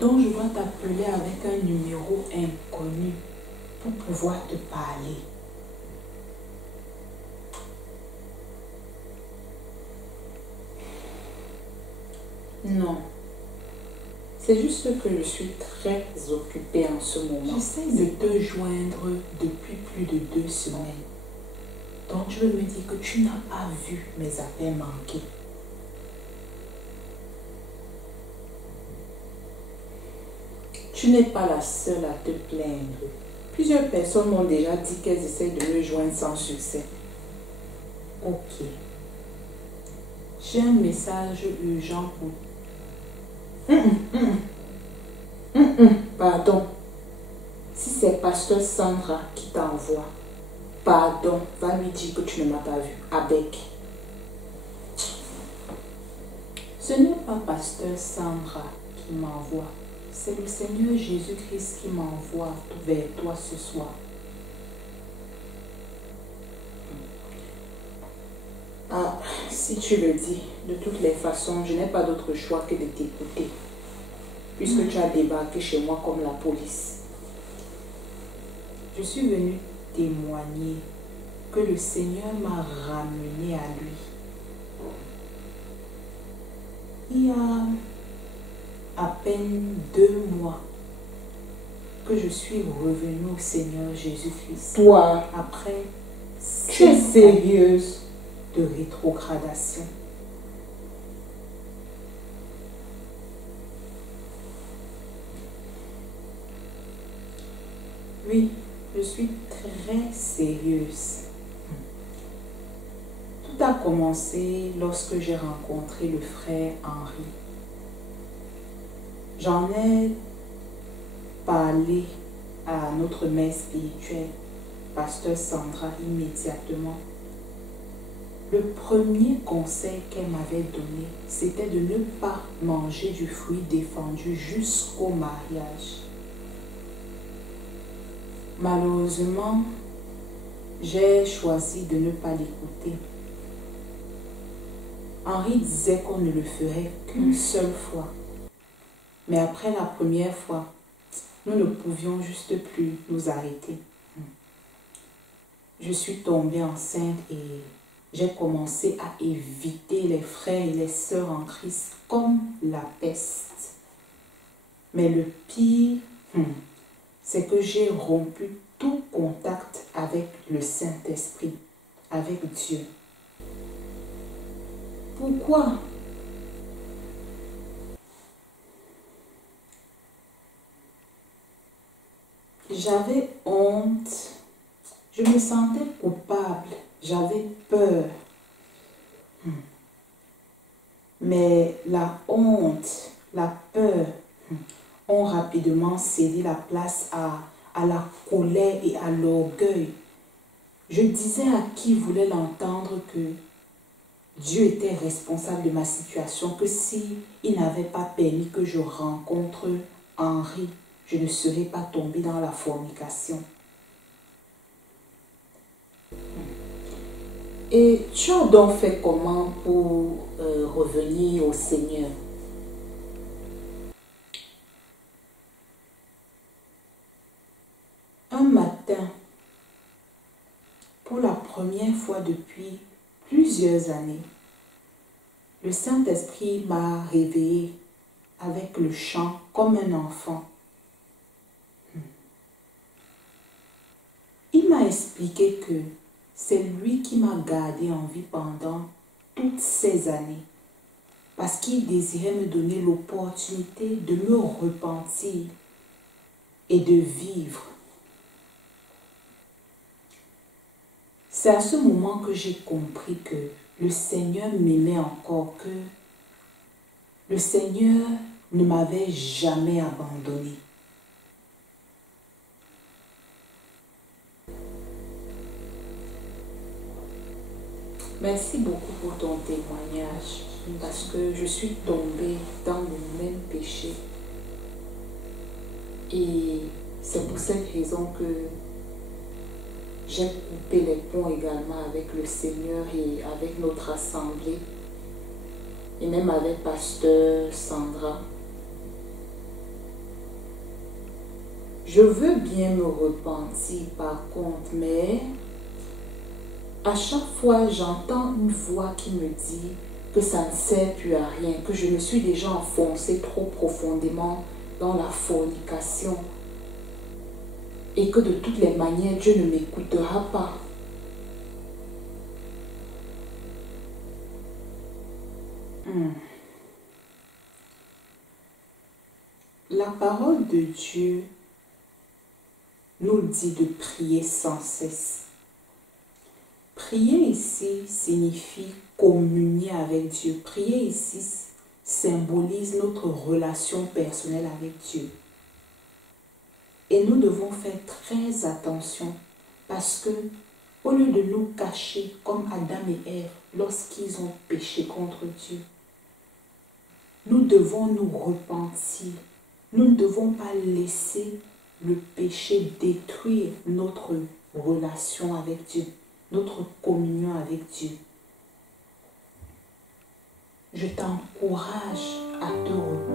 Donc je dois t'appeler avec un numéro inconnu pour pouvoir te parler. Non. C'est juste que je suis très occupée en ce moment. J'essaie de te joindre depuis plus de 2 semaines. Donc tu veux me dire que tu n'as pas vu mes appels manqués. Tu n'es pas la seule à te plaindre. Plusieurs personnes m'ont déjà dit qu'elles essaient de me joindre sans succès. Ok. J'ai un message urgent pour... Pardon. Si c'est Pasteur Sandra qui t'envoie, pardon, va lui dire que tu ne m'as pas vu. Avec. Ce n'est pas Pasteur Sandra qui m'envoie. C'est le Seigneur Jésus-Christ qui m'envoie vers toi ce soir. Ah, si tu le dis, de toutes les façons, je n'ai pas d'autre choix que de t'écouter. Puisque tu as débarqué chez moi comme la police. Je suis venue témoigner que le Seigneur m'a ramené à lui. Il y a à peine 2 mois que je suis revenue au Seigneur Jésus-Christ. Toi, après, tu es sérieuse de rétrogradation. Oui, je suis très sérieuse. Tout a commencé lorsque j'ai rencontré le frère Henri. J'en ai parlé à notre mère spirituelle, Pasteur Sandra, immédiatement. Le premier conseil qu'elle m'avait donné, c'était de ne pas manger du fruit défendu jusqu'au mariage. Malheureusement, j'ai choisi de ne pas l'écouter. Henri disait qu'on ne le ferait qu'une seule fois. Mais après la première fois, nous ne pouvions juste plus nous arrêter. Je suis tombée enceinte et j'ai commencé à éviter les frères et les sœurs en Christ comme la peste. Mais le pire, c'est que j'ai rompu tout contact avec le Saint-Esprit, avec Dieu. Pourquoi? J'avais honte, je me sentais coupable, j'avais peur. Mais la honte, la peur ont rapidement cédé la place à la colère et à l'orgueil. Je disais à qui voulait l'entendre que Dieu était responsable de ma situation, que si il n'avait pas permis que je rencontre Henri, je ne serais pas tombée dans la fornication. Et tu as donc fait comment pour revenir au Seigneur? Un matin, pour la première fois depuis plusieurs années, le Saint-Esprit m'a réveillée avec le chant comme un enfant. Il m'a expliqué que c'est lui qui m'a gardée en vie pendant toutes ces années parce qu'il désirait me donner l'opportunité de me repentir et de vivre. C'est à ce moment que j'ai compris que le Seigneur m'aimait encore, que le Seigneur ne m'avait jamais abandonné. Merci beaucoup pour ton témoignage, parce que je suis tombée dans le même péché. Et c'est pour cette raison que j'ai coupé les ponts également avec le Seigneur et avec notre assemblée, et même avec Pasteur Sandra. Je veux bien me repentir par contre, mais à chaque fois j'entends une voix qui me dit que ça ne sert plus à rien, que je me suis déjà enfoncé trop profondément dans la fornication et que de toutes les manières Dieu ne m'écoutera pas. La parole de Dieu nous dit de prier sans cesse. Prier ici signifie communier avec Dieu. Prier ici symbolise notre relation personnelle avec Dieu. Et nous devons faire très attention parce que au lieu de nous cacher comme Adam et Ève lorsqu'ils ont péché contre Dieu, nous devons nous repentir. Nous ne devons pas laisser le péché détruire notre relation avec Dieu, notre communion avec Dieu. Je t'encourage à te repentir.